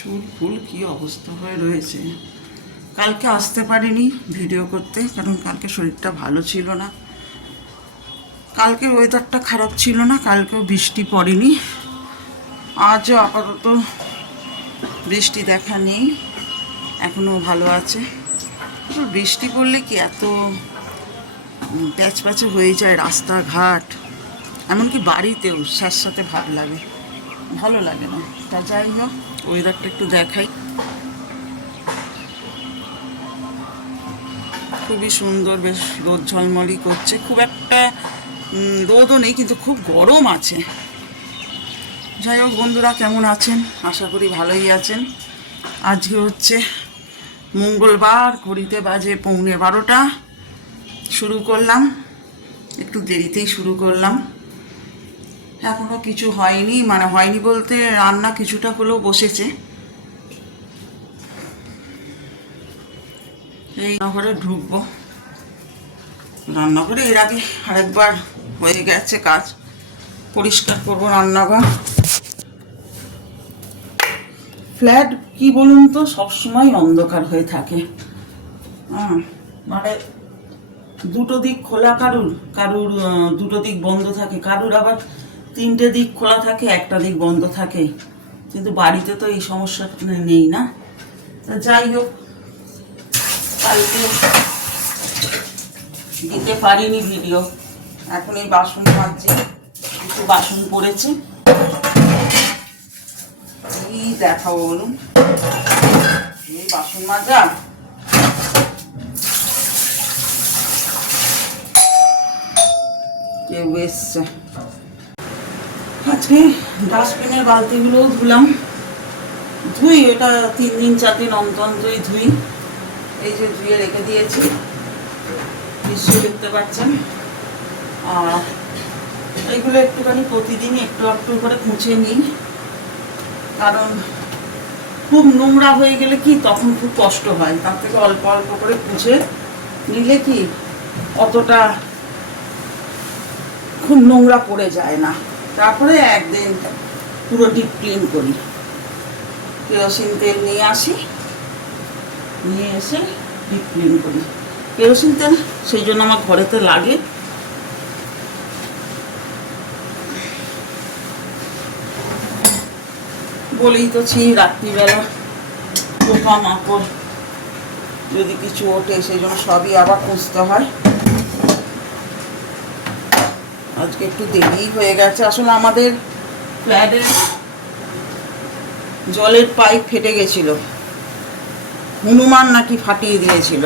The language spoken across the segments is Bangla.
চুল, ফুল কি অবস্থা হয়ে রয়েছে? কালকে আসতে পারিনি ভিডিও করতে, কারণ কালকে শরীরটা ভালো ছিল না। কালকে ওয়েদারটা খারাপ ছিল না, কালকেও বৃষ্টি পড়েনি। আজও আপাতত বৃষ্টি দেখা নেই, এখনও ভালো আছে। বৃষ্টি পড়লে কি এত প্যাচ প্যাচে হয়ে যায় রাস্তাঘাট? এমনকি বাড়িতেও স্যার সাথে ভাব লাগে। ভালো লাগে না। তা যাই হোক ওয়েদারটা একটু দেখাই। খুবই সুন্দর, বেশ রোদ ঝলমলি করছে। খুব একটা রোদও নেই, কিন্তু খুব গরম আছে। যাই হোক, বন্ধুরা, কেমন আছেন? আশা করি ভালোই আছেন। আজকে হচ্ছে মঙ্গলবার, ঘড়িতে বাজে পৌনে বারোটা। শুরু করলাম। একটু দেরিতেই শুরু করলাম। এখনও কিছু হয়নি মানে হয়নি বলতে রান্না কিছুটা হলেও বসেছে। এই রান্নাঘরে ঢুকবো। রান্নাঘরে এর আগে আরেকবার হয়ে গেছে কাজ। পরিষ্কার করব রান্নাঘর। ফ্ল্যাট কি বলুন তো, সবসময় অন্ধকার হয়ে থাকে। হ্যাঁ মানে দুটো দিক খোলা কারুর কারুর দুটো দিক বন্ধ থাকে, কারুর আবার তিনটে দিক খোলা থাকে, একটা দিক বন্ধ থাকে। কিন্তু বাড়িতে তো এই সমস্যাটা নেই না? তা যাই হোক, কালকে দিতে পারিনি ভিডিও এখন এই বাসন মাজছি কিছু বাসন পড়েছে। এই দেখাবো বলুন। এই বাসন মাজা। কেউ এসছে। আজকে ডাস্টবিনের বালতিগুলোও ধুলাম। ধুই, এটা তিন দিন, চার দিন অন্তর অন্তরই ধুই। এই যে ধুয়ে রেখে দিয়েছি। নিশ্চয়ই দেখতে পাচ্ছেন। আর এইগুলো একটুখানি প্রতিদিনই একটু একটু করে মুছে নিই। কারণ খুব নোংরা হয়ে গেলে কি, তখন খুব কষ্ট হয়। তার থেকে অল্প অল্প করে মুছে নিলে কি, অতটা খুব নোংরা পড়ে যায় না। তারপরে একদিন পুরো ডিপ ক্লিন করি। কেরোসিন তেল নিয়ে আসি, নিয়ে এসে ডিপ ক্লিন করি। কেরোসিন তেল সেই জন্য আমার ঘরেতে লাগে। বলেই তো ছি, রাত্রিবেলা পোকা মাকড় যদি কিছু ওঠে, সেই জন্য সবই আবার খুঁজতে হয়। আজকে একটু দেরি হয়ে গেছে। আসলে আমাদের ফ্ল্যাটের জলের পাইপ ফেটে গেছিল। হনুমান নাকি ফাটিয়ে দিয়েছিল।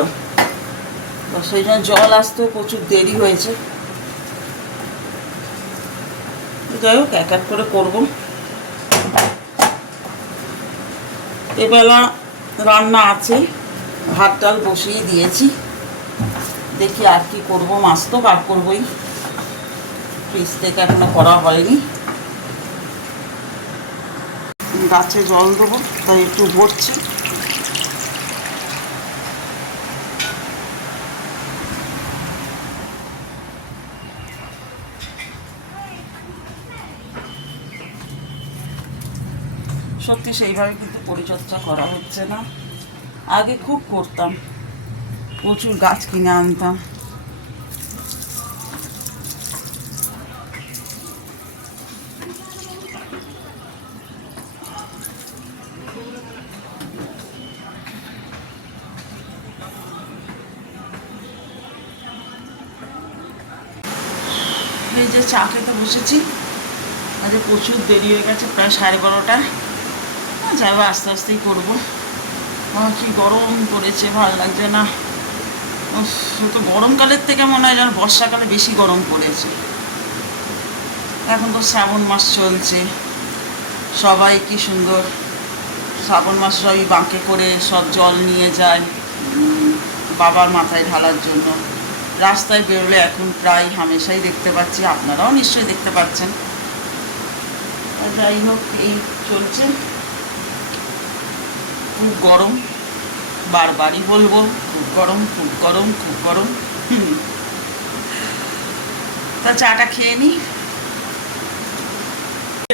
সেই জন্য জল আসতেও প্রচুর দেরি হয়েছে। যাই হোক, এক এক করে করব। এবেলা রান্না আছে, ভাত ডাল বসিয়ে দিয়েছি। দেখি আর কি করব, মাছ তো বার করবোই। ফ্রিজ থেকে এখনও করা হয়নি। গাছে জল দেবো, তাই একটু ভরছি। সত্যি সেইভাবে কিন্তু পরিচর্যা করা হচ্ছে না। আগে খুব করতাম, প্রচুর গাছ কিনে আনতাম। চা খেতে বসেছি। আজকে প্রচুর দেরি হয়ে গেছে, প্রায় সাড়ে বারোটা। যাব আস্তে আস্তেই করব। আমার কি গরম পড়েছে, ভালো লাগছে না। তো গরমকালের থেকে মনে হয় যেন বর্ষাকালে বেশি গরম পড়েছে। এখন তো শ্রাবণ মাস চলছে। সবাই কি সুন্দর। শ্রাবণ মাস সবই বাঁকে করে সব জল নিয়ে যায় বাবার মাথায় ঢালার জন্য। রাস্তায় বেরোলে এখন প্রায় হামেশাই দেখতে পাচ্ছি, আপনারাও নিশ্চয়ই দেখতে পাচ্ছেন। যাই হোক, এই চলছে। খুব গরম, বারবারই বলব, খুব গরম খুব গরম খুব গরম। তা চাটা খেয়ে নিই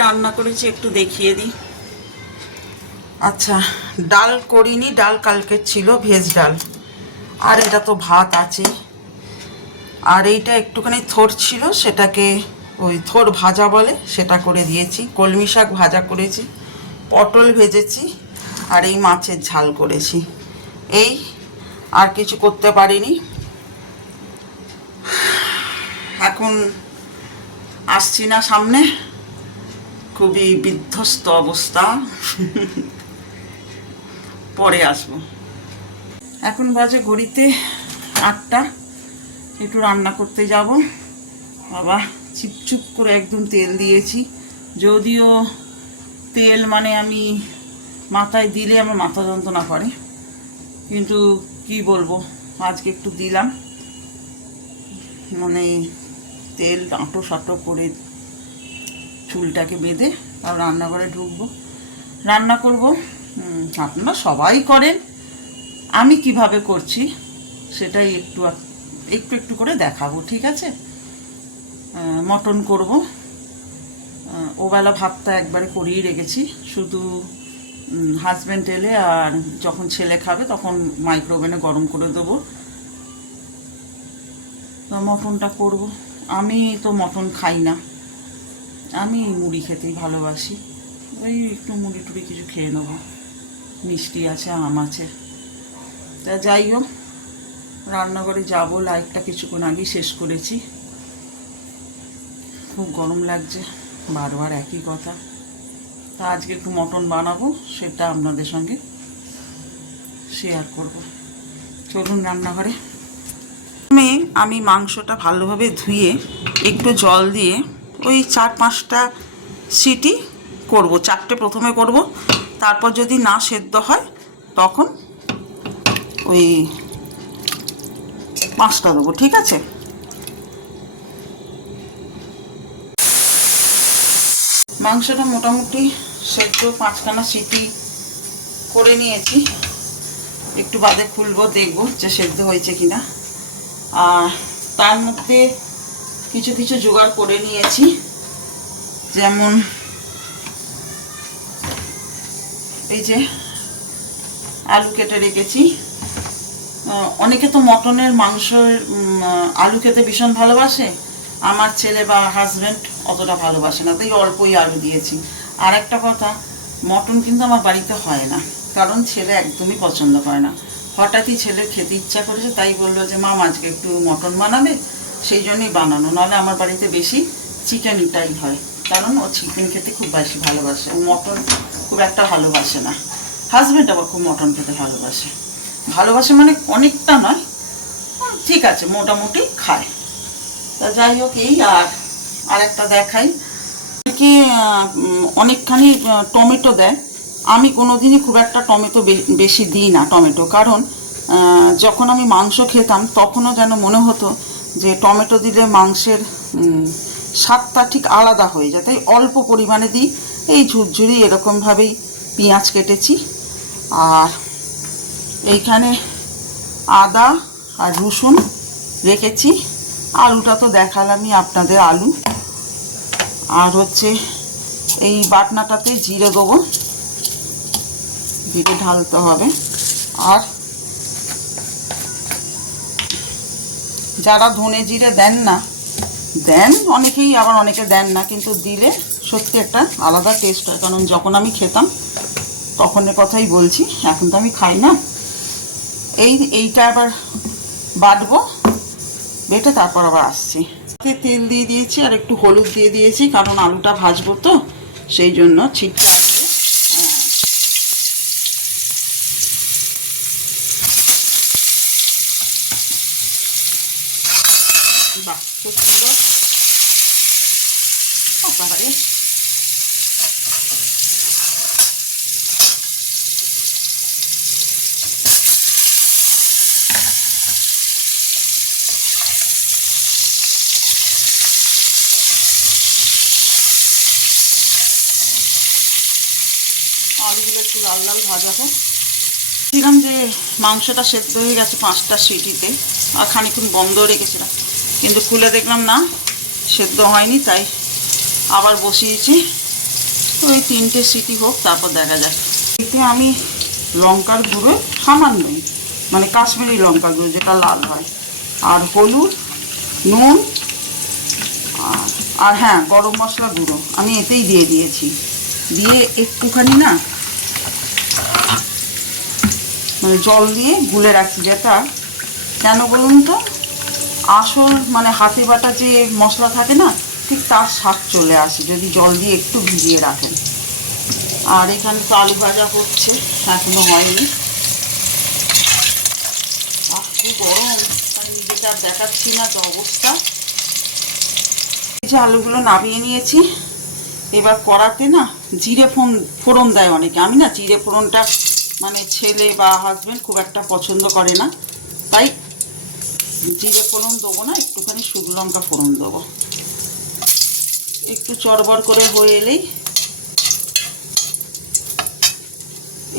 রান্না করেছি, একটু দেখিয়ে দিই। আচ্ছা ডাল করিনি, ডাল কালকে ছিল, ভেজ ডাল। আর এটা তো ভাত আছে। আর এইটা একটুখানি থোর ছিল, সেটাকে ওই থোর ভাজা বলে, সেটা করে দিয়েছি। কলমি শাক ভাজা করেছি, পটল ভেজেছি, আর এই মাছের ঝাল করেছি। এই আর কিছু করতে পারিনি। এখন আসছি না সামনে। খুবই বিধ্বস্ত অবস্থা। পরে আসব। এখন বাজে ঘড়িতে আটটা। একটু রান্না করতে যাব। বাবা চিপচুপ করে একদম তেল দিয়েছি। যদিও তেল মানে আমি মাথায় দিলে আমার মাথা যন্ত্রণা করে। কিন্তু কি বলব, আজকে একটু দিলাম। মানে তেল আঁটো সাঁটো করে চুলটাকে বেঁধে তারপর রান্নাঘরে ঢুকবো। রান্না করব। আপনারা সবাই করেন। আমি কীভাবে করছি, সেটাই একটু একটু একটু করে দেখাবো, ঠিক আছে? মটন করব। ওবেলা ভাতটা একবারে করিয়ে রেখেছি। শুধু হাজব্যান্ড এলে আর যখন ছেলে খাবে তখন মাইক্রোওভেনে গরম করে দেবো। তা মটনটা করব। আমি তো মটন খাই না। আমি মুড়ি খেতেই ভালোবাসি। ওই একটু মুড়ি টুড়ি কিছু খেয়ে নেব। মিষ্টি আছে, আম আছে। তা যাই হোক রান্নাঘরে যাব লাইটটা কিছুক্ষণ আগেই শেষ করেছি। খুব গরম লাগছে, বারবার একই কথা। তা আজকে একটু মটন বানাবো, সেটা আপনাদের সঙ্গে শেয়ার করব। চলুন রান্নাঘরে। প্রথমে আমি মাংসটা ভালোভাবে ধুয়ে, একটু জল দিয়ে ওই চার পাঁচটা সিটি করব, চারটে প্রথমে করব। তারপর যদি না সেদ্ধ হয়, তখন ওই পাঁচটা দেবো, ঠিক আছে? মাংসটা মোটামুটি সেদ্ধ, পাঁচখানা সিটি করে নিয়েছি। একটু বাদে খুলবো, দেখব যে সেদ্ধ হয়েছে কিনা। আর তার মধ্যে কিছু কিছু জোগাড় করে নিয়েছি। যেমন এই যে আলু কেটে রেখেছি। অনেকে তো মটনের মাংসের আলু খেতে ভীষণ ভালোবাসে। আমার ছেলে বা হাজব্যান্ড অতটা ভালোবাসে না, তাই অল্পই আলু দিয়েছি। আর একটা কথা, মটন কিন্তু আমার বাড়িতে হয় না, কারণ ছেলে একদমই পছন্দ করে না। হঠাৎই ছেলের খেতে ইচ্ছা করেছে, তাই বলল যে মা আজকে একটু মটন বানাবে, সেই জন্যই বানানো। নাহলে আমার বাড়িতে বেশি চিকেনটাই হয়, কারণ ও চিকেন খেতে খুব বেশি ভালোবাসে। ও মটন খুব একটা ভালোবাসে না। হাজব্যান্ড আবার খুব মটন খেতে ভালোবাসে। ভালোবাসে মানে অনেকটা নয়। ঠিক আছে, মোটামুটি খায়। তা যাই হোক এই আর আর একটা দেখাই। কি অনেকখানি টমেটো দেয়। আমি কোনোদিনই খুব একটা টমেটো বেশি দিই না টমেটো। কারণ যখন আমি মাংস খেতাম, তখনও যেন মনে হতো যে টমেটো দিলে মাংসের স্বাদটা ঠিক আলাদা হয়ে যায়। তাই অল্প পরিমাণে দিই। এই ঝুরঝুরি এরকমভাবেই পেঁয়াজ কেটেছি। আর এইখানে আদা আর রসুন রেখেছি। আলুটা তো দেখালামই আপনাদের আলু। আর হচ্ছে এই বাটনাটাতে জিরে দেবো। জিরে ঢালতে হবে। আর যারা ধনে জিরে দেন না, দেন, অনেকেই আবার অনেকে দেন না, কিন্তু দিলে সত্যি একটা আলাদা টেস্ট হয়। কারণ যখন আমি খেতাম, তখনের কথাই বলছি, এখন তো আমি খাই না। এই, এইটা আবার বাটবো। বেটে তারপর আবার আসছি। তেল দিয়ে দিয়েছি আর একটু হলুদ দিয়ে দিয়েছি, কারণ আলুটা ভাজবো তো, সেই জন্য ছিটটা আসবে হ্যাঁ। বাহ খুব সুন্দর ও বাবারে আলুগুলো একটু লাল লাল ভাজা হোক। ছিলাম যে মাংসটা সেদ্ধ হয়ে গেছে পাঁচটা সিটিতে আর খানিক্ষণ বন্ধ রেখেছিলাম। কিন্তু খুলে দেখলাম না, সেদ্ধ হয়নি, তাই আবার বসিয়েছি। তো ওই তিনটে সিটি হোক, তারপর দেখা যাক। এতে আমি লঙ্কার গুঁড়ো সামান্যই মানে কাশ্মীরি লঙ্কার গুঁড়ো, যেটা লাল হয়। আর হলুদ, নুন আর হ্যাঁ গরম মশলা গুঁড়ো, আমি এতেই দিয়ে দিয়েছি। দিয়ে একটুখানি না মানে জল দিয়ে গুলে রাখছি যেটা। কেন বলুন তো? আসল মানে হাতে বাটা যে মশলা থাকে না, ঠিক তার স্বাদ চলে আসে যদি জল দিয়ে একটু ভিজিয়ে রাখেন। আর এখানে তো আলু ভাজা করছে এখনও হয়নি। কি গরম আর দেখাচ্ছি না তো অবস্থা। এই যে আলুগুলো নামিয়ে নিয়েছি, এবার কড়াতে না জিরে ফোন ফোড়ন দেয় অনেকে। আমি না জিরে ফোড়নটা মানে ছেলে বা হাজবেন্ড খুব একটা পছন্দ করে না। তাই জিরে ফোড়ন দেবো না, একটুখানি শুকনো লঙ্কা ফোড়ন দেবো। একটু চড়বড় করে হয়ে এলেই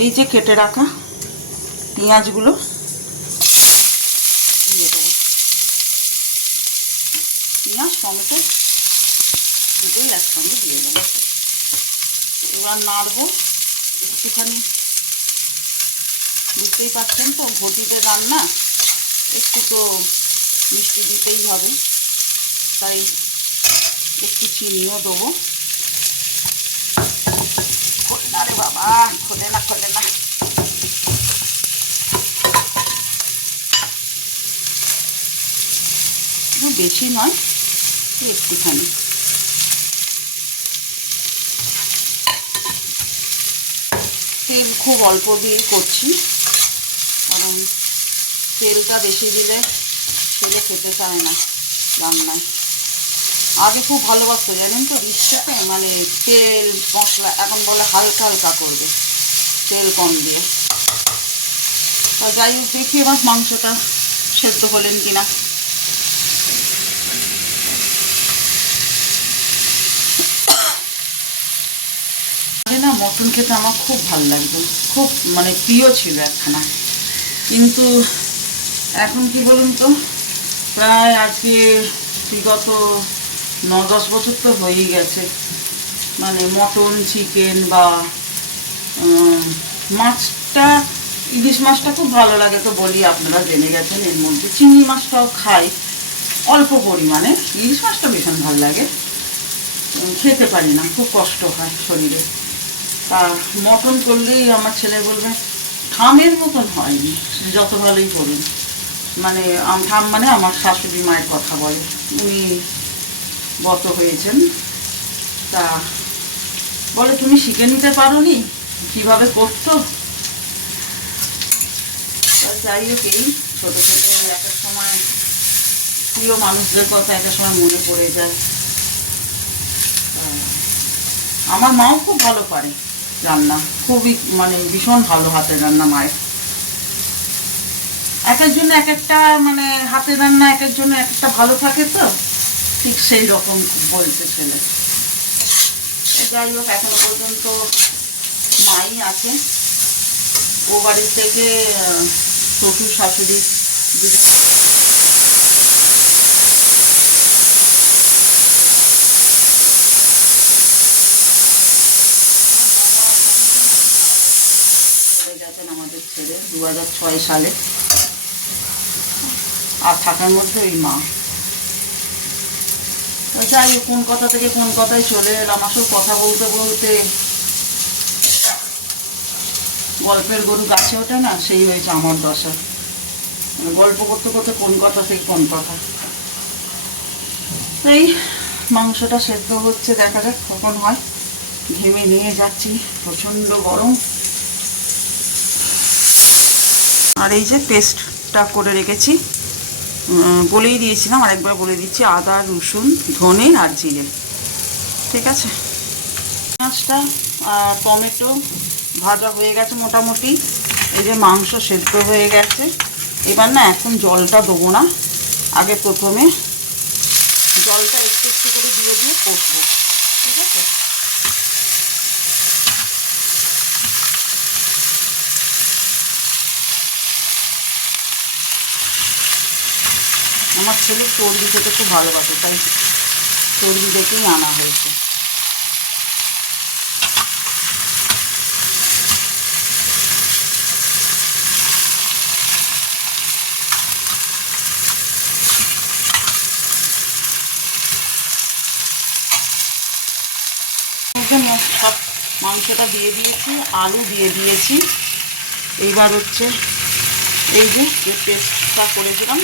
এই যে কেটে রাখা পেঁয়াজগুলো দিয়ে দেবো। পেঁয়াজ, টমেটো, দুটোই একসঙ্গে দিয়ে দেবো। এবার নাড়বো। একটুখানি। বুঝতেই পারছেন তো, ঘটিতে রান্না একটু তো মিষ্টি দিতেই হবে। তাই একটু চিনিও দেবো। খোলে না রে বাবা, খোলে না খোলে না। বেশি নয়, একটুখানি। তেল খুব অল্প দিয়েই করছি। কারণ তেলটা বেশি দিলে ছেলে খেতে চায় না রান্নায়। আগে খুব ভালোবাসতো, জানেন তো রিক্সাতে মানে তেল, মশলা, এখন বলে হালকা হালকা করবে, তেল কম দিয়ে। যাই হোক, দেখি এবার মাংসটা সেদ্ধ হলেন কিনা। না, মটন খেতে আমার খুব ভালো লাগতো। খুব মানে প্রিয় ছিল একখানা। কিন্তু এখন কি বলুন তো, প্রায় আজকে বিগত ন দশ বছর তো হয়েই গেছে। মানে মটন, চিকেন বা মাছটা, ইলিশ মাছটা খুব ভালো লাগে তো বলি, আপনারা জেনে গেছেন এর মধ্যে। চিংড়ি মাছটাও খাই, অল্প পরিমাণে। ইলিশ মাছটা ভীষণ ভালো লাগে। খেতে পারি না, খুব কষ্ট হয় শরীরে। মটন করলেই আমার ছেলে বলবে ঠামের মতন হয়নি। যত ভালোই করুন মানে ঠাম মানে আমার শাশুড়ি মায়ের কথা বলে। উনি গত হয়েছেন। তা বলে, তুমি শিখে নিতে পারো নি কীভাবে করতো? যাই হোক, এই ছোটো ছোটো এক এক সময় প্রিয় মানুষদের কথা এক সময় মনে পড়ে যায়। আমার মাও খুব ভালো পারে। রান্না। খুবই মানে ভীষণ ভালো হাতের রান্না মায়ের। এক একজন এক একটা মানে হাতের রান্না এক একজন এক একটা ভালো থাকে তো? ঠিক সেই রকম বলছে ছেলে। যাই হোক, এখনও পর্যন্ত মাই আছে। ও বাড়ির থেকে শ্বশুর, শাশুড়ি দুজন চলে গেছেন আমাদের ছেলে দু হাজার সালে। আর থাকার মধ্যে ওই মা। যাই কোন কথা থেকে কোন কথায় চলে এলাম, আসলে কথা বলতে বলতে গল্পের গরু গাছে ওঠে না, সেই হয়েছে আমার দশা। মানে গল্প করতে করতে কোন কথা থেকে কোন কথা। এই মাংসটা সেদ্ধ হচ্ছে, দেখা যাক কখন হয়। ঘেমে নিয়ে যাচ্ছি, প্রচণ্ড গরম। আর এই যে পেস্টটা করে রেখেছি বলেই দিয়েছিলাম, আরেকবার বলে দিচ্ছি, আদা, রসুন, ধনে আর জিরে। ঠিক আছে? পেঁয়াজটা আর টমেটো ভাজা হয়ে গেছে মোটামুটি। এই যে মাংস সেদ্ধ হয়ে গেছে। এবার না, এখন জলটা দেবো না। আগে প্রথমে জলটা একটু একটু করে দিয়ে দিয়ে কষবো আমার ছেলে চর্বি খেতে খুব ভালোবাসে, তাই চর্বি দেখেই আনা হয়েছে। সব মাংসটা দিয়ে দিয়েছি, আলু দিয়ে দিয়েছি। এইবার হচ্ছে এই যে পেস্টটা করেছিলাম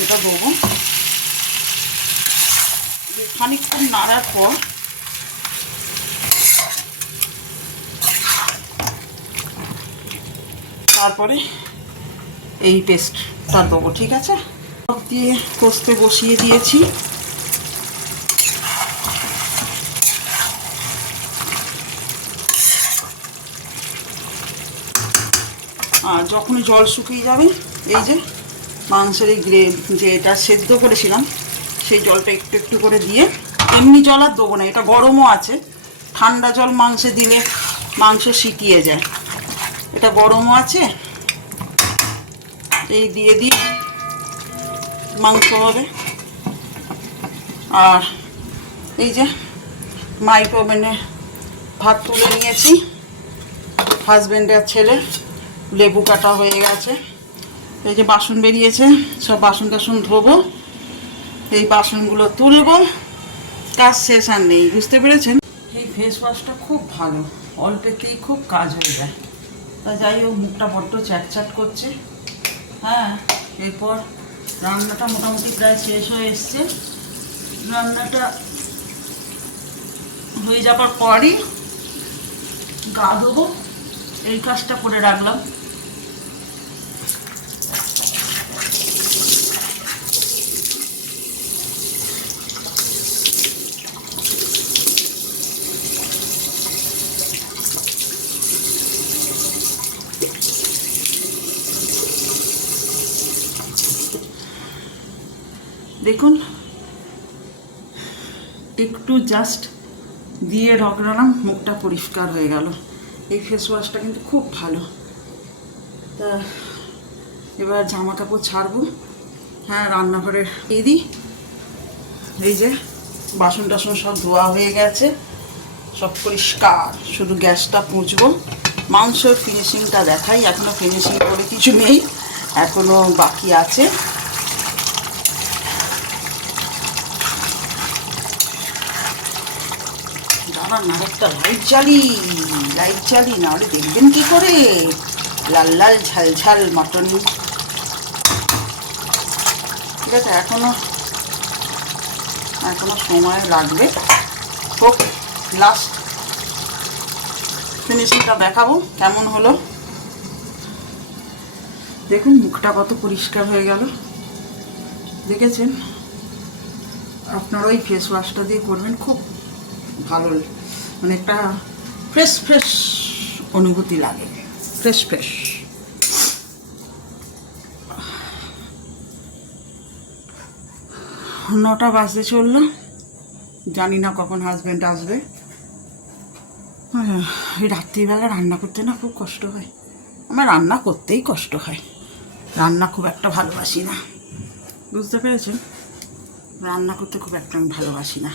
সেটা দেবো খানিকক্ষণ নাড়ার পর তারপরে এই পেস্টটা দেবো ঠিক আছে? দিয়ে কষতে বসিয়ে দিয়েছি। আর যখনই জল শুকিয়ে যাবে, এই যে মাংসের এই গ্রে যে এটা সেদ্ধ করেছিলাম, সেই জলটা একটু একটু করে দিয়ে, এমনি জল আর দেবো না, এটা গরমও আছে। ঠান্ডা জল মাংসে দিলে মাংস সিটিয়ে যায়। এটা গরমও আছে। এই দিয়ে দিই, মাংস হবে। আর এই যে মাইক্রোওভেনে ভাত তুলে নিয়েছি। হাজব্যান্ডের ছেলে, লেবু কাটা হয়ে গেছে। এই যে বাসন বেরিয়েছে, সব বাসন টাসন ধোবো। এই বাসনগুলো তুলবো। কাজ শেষ আর নেই, বুঝতে পেরেছেন? এই ফেস ওয়াশটা খুব ভালো, অল্পেতেই খুব কাজ হয়ে যায়। তা যাই হোক, মুখটা বড্ড চ্যাটচ্যাট করছে। হ্যাঁ এরপর রান্নাটা মোটামুটি প্রায় শেষ হয়ে এসছে। রান্নাটা হয়ে যাবার পরই গা ধোবো। এই কাজটা করে রাখলাম। দেখুন। একটু জাস্ট দিয়ে রগড়ালাম মুখটা পরিষ্কার হয়ে গেল। এই ফেস ওয়াশটা কিন্তু খুব ভালো। তা এবার জামা কাপড় ছাড়বো। হ্যাঁ রান্নাঘরের দিই এই যে বাসন টাসন সব ধোয়া হয়ে গেছে। সব পরিষ্কার। শুধু গ্যাসটা পুঁছবো মাংসের ফিনিশিংটা দেখাই। এখনও ফিনিশিং করে কিছু নেই। এখনও বাকি আছে। দাঁড়ান না একটা লাইট জ্বালি লাইট জ্বালি না হলে দেখবেন কি করে? লাল লাল ঝাল ঝাল মটন। ঠিক আছে, এখনও এখনও সময় লাগবে। হোক লাস্ট ফিনিশিংটা দেখাবো, কেমন হলো? দেখুন, মুখটা কত পরিষ্কার হয়ে গেল। দেখেছেন? আপনারা ওই ফেস ওয়াশটা দিয়ে করবেন, খুব ভালো মানে একটা ফ্রেশ ফ্রেশ অনুভূতি লাগে। ফ্রেশ ফ্রেশ নটা বাজতে চলল। জানি না কখন হাজব্যান্ড আসবে। রাত্রিবেলা রান্না করতে না খুব কষ্ট হয়। আমার রান্না করতেই কষ্ট হয়। রান্না খুব একটা ভালোবাসি না। বুঝতে পেরেছেন? রান্না করতে খুব একটা আমি ভালোবাসি না।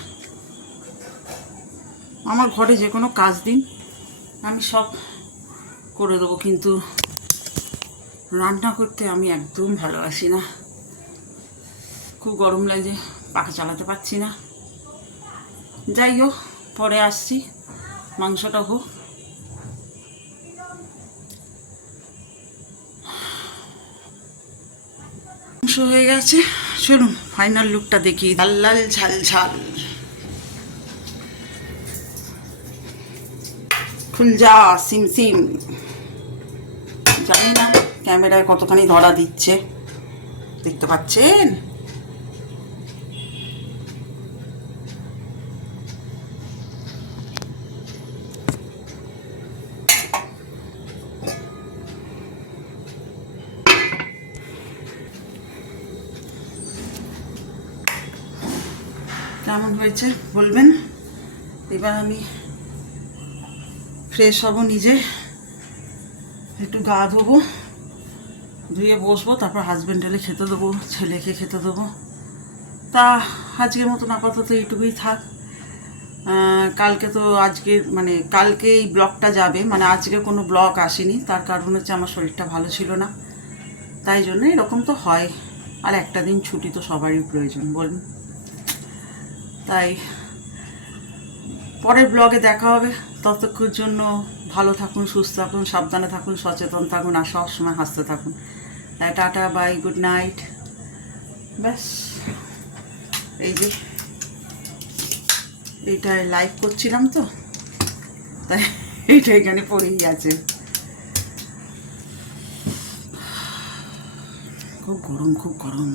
আমার ঘরে যে কোনো কাজ দিন, আমি সব করে দেবো, কিন্তু রান্না করতে আমি একদম ভালোবাসি না। খুব গরম লাগে পাখা চালাতে পারছি না। যাই হোক, পরে আসছি, মাংসটা হোক। মাংস হয়ে গেছে, চলুন ফাইনাল লুকটা দেখি লাল লাল ঝাল ঝাল। ফুলজা সিম। জানি না, ক্যামেরায় কতখানি ধরা দিচ্ছে। দেখতে পাচ্ছেন? কেমন হয়েছে বলবেন? এবার আমি ফ্রেশ হব নিজে। একটু গা ধোবো, ধুয়ে বসবো, তারপর হাজব্যান্ড এলে খেতে দেবো, ছেলেকে খেতে দেবো। তা আজকের মতন আপাতত এইটুকুই থাক। কালকে তো আজকে মানে কালকে এই ব্লগটা যাবে মানে আজকে কোনো ব্লগ আসেনি, তার কারণ হচ্ছে আমার শরীরটা ভালো ছিল না। তাই জন্য এরকম তো হয়। আর একটা দিন ছুটি তো সবারই প্রয়োজন, বলুন। তাই পরের ব্লগে দেখা হবে। ততক্ষণ জন্য ভালো থাকুন, সুস্থ থাকুন, সাবধানে থাকুন, সচেতন থাকুন, আর সবসময় হাসতে থাকুন। টাটা, বাই, গুড নাইট। ব্যাস, এই যে এইটায় লাইভ করছিলাম তো, তাই এইটা এখানে পড়েই আছে। খুব গরম খুব গরম।